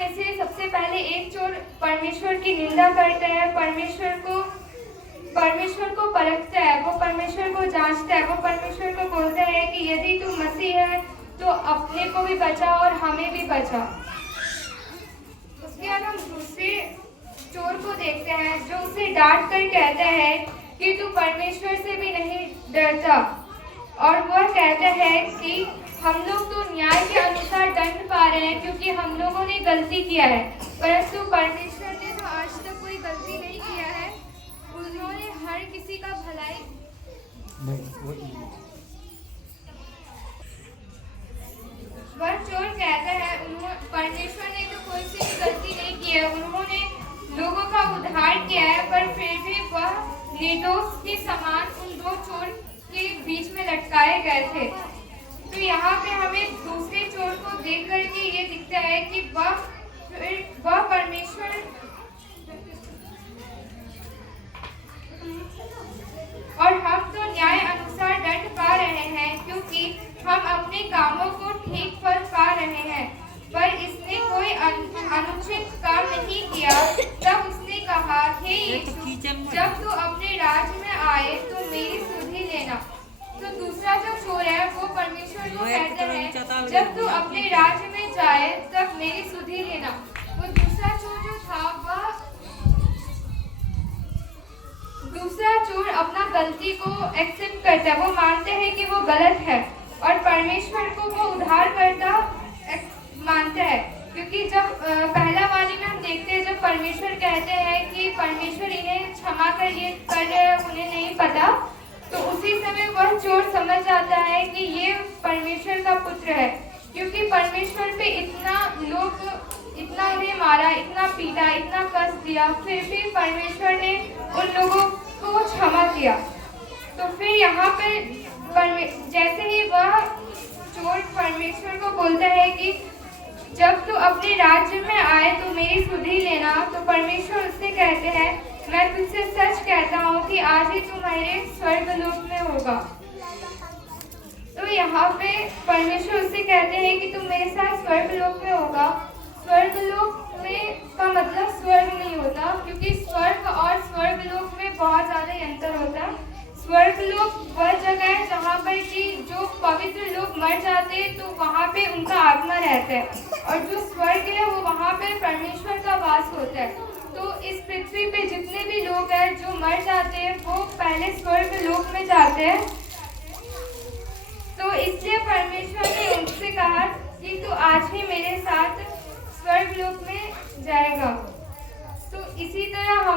ऐसे सबसे पहले एक चोर परमेश्वर की निंदा करता है, परमेश्वर को परखता है, वो परमेश्वर को जांचता है, वो परमेश्वर को बोलता है कि यदि तू मसीह है तो अपने को भी बचा और हमें भी बचा। उसके बाद हम दूसरे चोर को देखते हैं जो उसे डांट कर कहता है कि तू परमेश्वर से भी नहीं डरता, और वह कहता है कि हम लोग तो न्याय के अनुसार दंड पा रहे हैं क्योंकि हम लोगों ने गलती किया है, परंतु परमेश्वर ने तो आज तक कोई गलती नहीं किया है। उन्होंने हर किसी का भलाई वह चोर कहता है परमेश्वर ने तो कोई सी भी गलती नहीं की है, उन्होंने लोगों का उद्धार किया है, पर फिर भी वह निर्दोष के समान उन दो चोर के बीच में लटकाए गए थे। तो यहाँ पे हमें दूसरे चोर को देख करके ये दिखता है कि वह परमेश्वर और हम तो न्याय अनुसार दंड पा रहे हैं क्योंकि हम अपने कामों को ठीक फल पा रहे हैं, पर इसने कोई अनुचित काम नहीं किया। तब उसने कहा, हे यीशु, जब तू अपने राज्य में आए तो मेरी सुधि लेना। तो दूसरा जो चोर है वो परमेश्वर को कहता है, जब तू अपने राज्य में जाए तब मेरी सुधि लेना। वो दूसरा चोर जो था दूसरा चोर अपना गलती को एक्सेप्ट करता है, वो मानते हैं कि वो गलत है और परमेश्वर को वो उद्धार करता मानता है। क्योंकि जब पहला वाली में हम देखते हैं जब परमेश्वर कहते हैं कि परमेश्वर इन्हें क्षमा कर ये कर रहे हैं, उन्हें नहीं पता, तो उसी समय वह चोर समझ जाता है कि ये परमेश्वर का पुत्र है, क्योंकि परमेश्वर पे इतना उन्हें मारा, इतना पीटा, इतना कष्ट दिया, फिर भी परमेश्वर ने उन लोगों को क्षमा किया। तो फिर यहाँ पे जैसे ही वह चोर परमेश्वर को बोलता है कि जब तू अपने राज्य में आए तो मेरी सुधि लेना, तो परमेश्वर उससे कहते हैं, मैं तुझसे सच कहता हूँ कि आज ही तुम्हारे स्वर्गलोक में होगा। तो यहाँ पे परमेश्वर उससे कहते हैं कि तुम मेरे साथ स्वर्गलोक में होगा। स्वर्गलोक में का मतलब स्वर्ग नहीं होता, क्योंकि स्वर्ग और स्वर्गलोक में बहुत ज्यादा अंतर होता है। स्वर्गलोक वह जगह है जहाँ पर कि जो पवित्र लोग मर जाते हैं तो वहाँ पे उनका आत्मा रहता है, और जो स्वर्ग है वो वहाँ पे परमेश्वर का वास होता है। तो इस पृथ्वी पे जितने भी लोग हैं जो मर जाते हैं वो पहले स्वर्ग लोक में जाते हैं। तो इसलिए परमेश्वर ने उनसे कहा कि तू आज ही मेरे साथ स्वर्ग लोक में जाएगा। तो इसी तरह हम